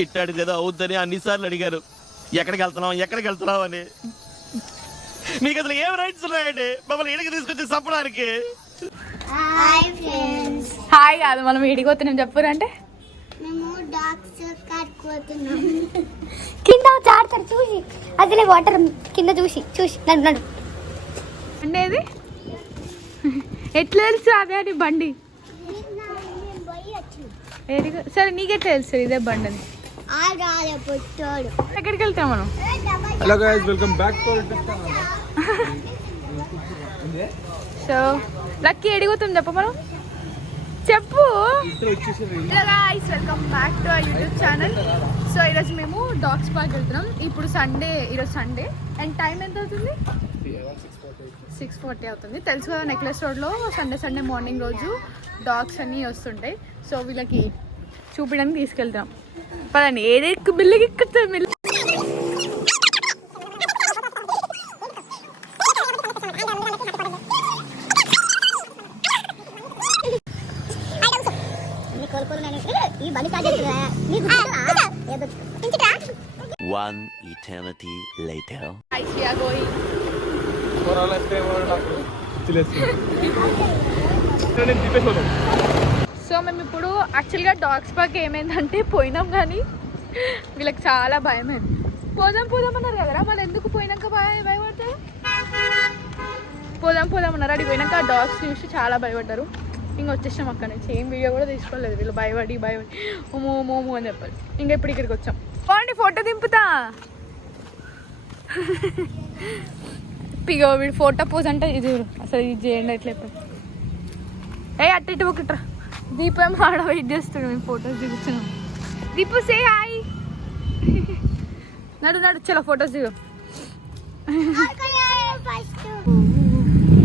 ఇట్టాడిదేదో అవుద్దని అన్నిసార్లు అడిగారు. ఎక్కడికి వెళ్తున్నావు అని. మీకు అసలు ఏం రైట్స్ ఉన్నాయండి మమ్మల్ని ఇడికి తీసుకొచ్చి చంపడానికి? హాయ్ కాదు, మనం ఇడికి పోతున్నాం చెప్పారంటే కింద చాడతారు చూసి, అదిలే వాటర్ కింద చూసి నడు నడు అండేది ఎట్లా తెలుసు అదే అని బండి? సరే నీకెట్లా తెలుసు ఇదే బండి అని? ఎక్కడికి వెళ్తాం మనం? Hello guys, welcome back to so lucky ఎడిపోతుంది చెప్ప మనం చెప్పు. Hello guys, welcome back to our YouTube channel. So ఈరోజు మేము డాగ్స్ పార్క్ వెళ్తున్నాం. ఇప్పుడు ఈరోజు సండే అండ్ టైం ఎంత అవుతుంది? 6:40 అవుతుంది. తెలుసు కదా, నెక్లెస్ రోడ్లో సండే మార్నింగ్ రోజు డాగ్స్ అన్నీ వస్తుంటాయి. సో వీళ్ళకి చూపించడానికి తీసుకెళ్తాం. పదండి, ఏదెక్కు బిల్లుకి ఎక్కుతుంది mill. One eternity later. So మేము ఇప్పుడు యాక్చువల్గా డాగ్స్ పార్క్ ఏమైందంటే పోయినాం, కానీ వీళ్ళకి చాలా భయమైంది. పోదాం అన్నారు కదరా, మళ్ళీ ఎందుకు పోయినాక భయపడతారు? పోదాం అన్నారు. అడిగి పోయినాక ఆ డాగ్స్ చూసి చాలా భయపడ్డారు. ఇంకా వచ్చేసాం అక్కడ నుంచి. ఏం వీడియో కూడా తీసుకోలేదు. వీళ్ళు భయపడి మోమో అని చెప్పాలి. ఇంకా ఇప్పుడు ఇక్కడికి వచ్చాం. పోండి, ఫోటో దింపుతా. పిగో వీడు ఫోటో పోజ్ అంటే ఇది అసలు ఇది చేయండి ఎట్లా అట్ట ఒకట్రా. దీపం ఆడ వెయిట్ చేస్తున్నాడు, మేము ఫొటోస్ దిగుతున్నాం. Deepu say hi. నడు చలో ఫొటోస్ దిగు.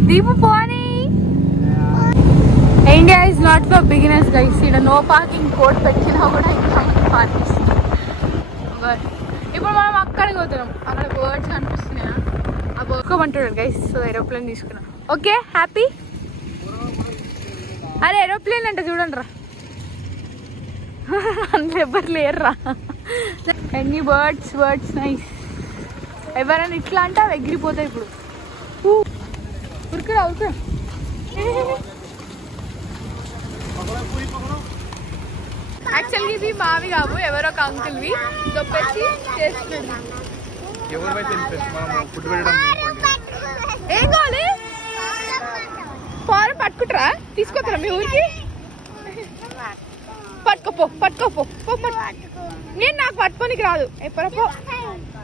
దీపు పోనీ. India is not for beginners guys. ఇక్కడ నో పార్కింగ్ కోడ్ పెట్టినా కూడా ఇంకా పార్కింగ్. ఇప్పుడు మనం అక్కడికి పోతున్నాం. అక్కడ బర్డ్స్ కనిపిస్తున్నాయా? ఆ బొక్కమంటాడు గైస్. సో ఏరోప్లేన్ తీసుకున్నాం. Okay happy. అరే ఏరోప్లేన్ అంటే చూడండి రా, అందులో ఎవరు లేరురా. ఎన్ని బర్డ్స్ నైస్. ఎవరైనా ఇట్లా అంటే అవి ఎగిరిపోతాయి. ఇప్పుడు ఉరుకురా. యాక్చువల్గా ఇవి మావి కావు, ఎవరో ఒక అంకుల్వి దొప్పెచ్చి చేస్తున్నాడు. ఏం కావాలి? ఫారం పట్టుకుంటారా? తీసుకొస్తారా మీ ఊరికి? పట్టుకోపో. నేను నాకు పట్టుకోనికి రాదు. ఎప్పుడో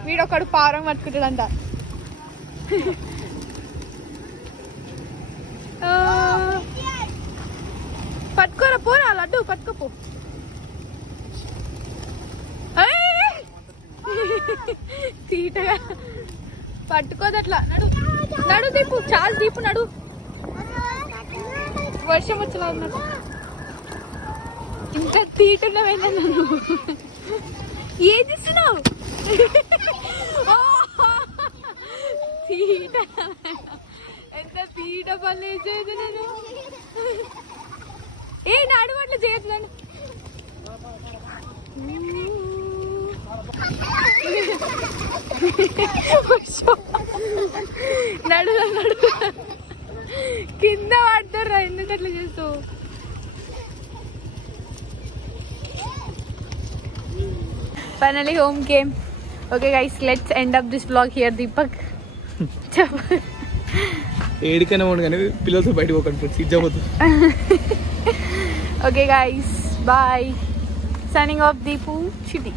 వీడొకడు పారం పట్టుకుంటాడంట. పట్టుకోరా, పోరా లడ్డు పట్టుకోపో. తీటగా పట్టుకోదట్లా. నడు దీపు, చాలా దీపు నడు. వర్షం వచ్చేలా ఉన్నట్టు. ఇంకా తీటున్నావేనా నువ్వు? ఏం చేస్తున్నావు? తీట ఎంత తీట పని చేసేది నేను. నాడు అట్లా చేయట్లేను. నడు కింద పడతారా, ఎందుకు అట్లా చేస్తావు? Finally home came. Okay guys, let's end up this blog here. Deepak ఏడికైనా ఉండు కానీ పిల్లలతో బయటకు పోకండి. Okay guys, bye. Signing off Deepu Chitti.